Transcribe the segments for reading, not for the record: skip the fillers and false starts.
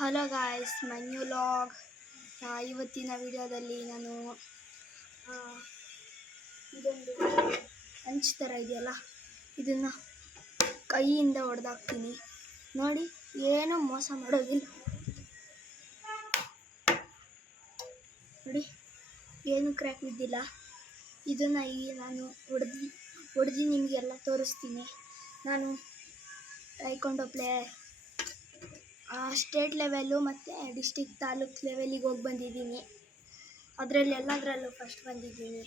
Hello guys, my new log. ಇವತ್ತಿನ ವಿಡಿಯೋದಲ್ಲಿ ನಾನು ಇದೊಂದು ಹಂಚ್ ಥರ ಇದೆಯಲ್ಲ, ಇದನ್ನು ಕೈಯಿಂದ ಹೊಡೆದಾಕ್ತೀನಿ. ನೋಡಿ, ಏನೂ ಮೋಸ ಮಾಡೋದಿಲ್ಲ. ನೋಡಿ, ಏನು ಕ್ರ್ಯಾಕ್ ಬಿದ್ದಿಲ್ಲ. ಇದನ್ನು ಈಗ ನಾನು ಹೊಡೆದು ನಿಮಗೆಲ್ಲ ತೋರಿಸ್ತೀನಿ. ನಾನು ಟೈಕೊಂಡೋ ಪ್ಲೇಯರ್. ಸ್ಟೇಟ್ ಲೆವೆಲ್ಲು ಮತ್ತು ಡಿಸ್ಟಿಕ್ ತಾಲೂಕು ಲೆವೆಲಿಗೆ ಹೋಗಿ ಬಂದಿದ್ದೀನಿ. ಅದರಲ್ಲಿ ಎಲ್ಲದರಲ್ಲೂ ಫಸ್ಟ್ ಬಂದಿದ್ದೀನಿ.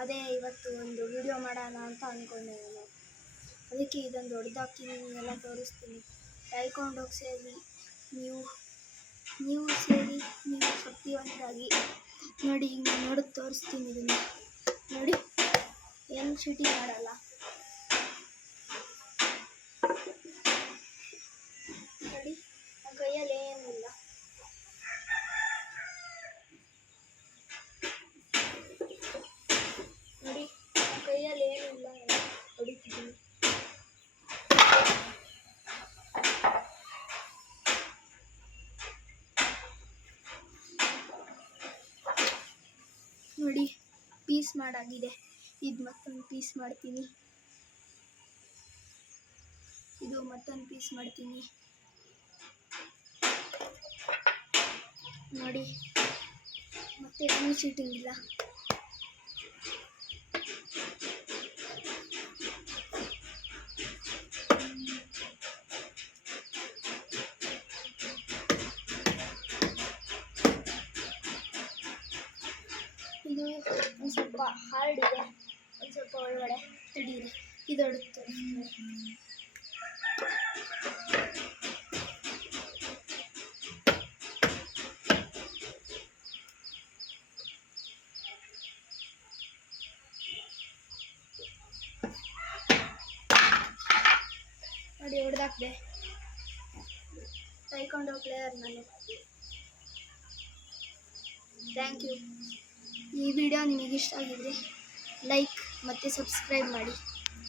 ಅದೇ ಇವತ್ತು ಒಂದು ವಿಡಿಯೋ ಮಾಡೋಣ ಅಂತ ಅಂದ್ಕೊಂಡೆ ನಾನು. ಅದಕ್ಕೆ ಇದೊಂದು ಹೊಡೆದಾಕ್ತೀನಿ, ನಿಮಗೆಲ್ಲ ತೋರಿಸ್ತೀನಿ. ಟೈಕೊಂಡೋಗಿ ಸೇರಿ ನೀವು ಸೇರಿ ನೀವು ಶಕ್ತಿವಂತರಾಗಿ. ನೋಡಿ, ಈಗ ನಾನು ಹೊಡೆದು ತೋರಿಸ್ತೀನಿ. ಇದನ್ನು ನೋಡಿ, ಏನು ಚೀಟಿ ಮಾಡಲ್ಲ. ನೋಡಿ, ನನ್ನ ಕೈಯಲ್ಲಿ ಏನಿಲ್ಲ. ನೋಡಿ, ನನ್ನ ಕೈಯಲ್ಲಿ ಏನಿಲ್ಲ, ಹೊಡಿತಿದ್ದೀನಿ. ನೋಡಿ, ಪೀಸ್ ಮಾಡಾಗಿದೆ. ಇದು ಮತ್ತೊಂದು ಪೀಸ್ ಮಾಡ್ತೀನಿ. ಇದು ಮತ್ತೊಂದು ಪೀಸ್ ಮಾಡ್ತೀನಿ. ನೋಡಿ, ಮತ್ತೆ ಏನು ಚೀಟಿಂಗ್ ಇಲ್ಲ. ಇದು ಒಂದು ಸ್ವಲ್ಪ ಹಾರ್ಡ್ ಇದೆ, ಒಂದು ಸ್ವಲ್ಪ ಒಳಗಡೆ ತಡೀರಿ. ಇದು ಹೊಡುತ್ತೆ. ನೋಡಿ, ಹೊಡೆದಾಕ್ದೆ. ಟೈಕೊಂಡೋ ಪ್ಲೇಯರ್ ನಾನು. Thank you. ಈ ವಿಡಿಯೋ ನಿಮಗೆ ಇಷ್ಟ ಆಗಿದ್ರೆ ಲೈಕ್ ಮತ್ತು ಸಬ್ಸ್ಕ್ರೈಬ್ ಮಾಡಿ.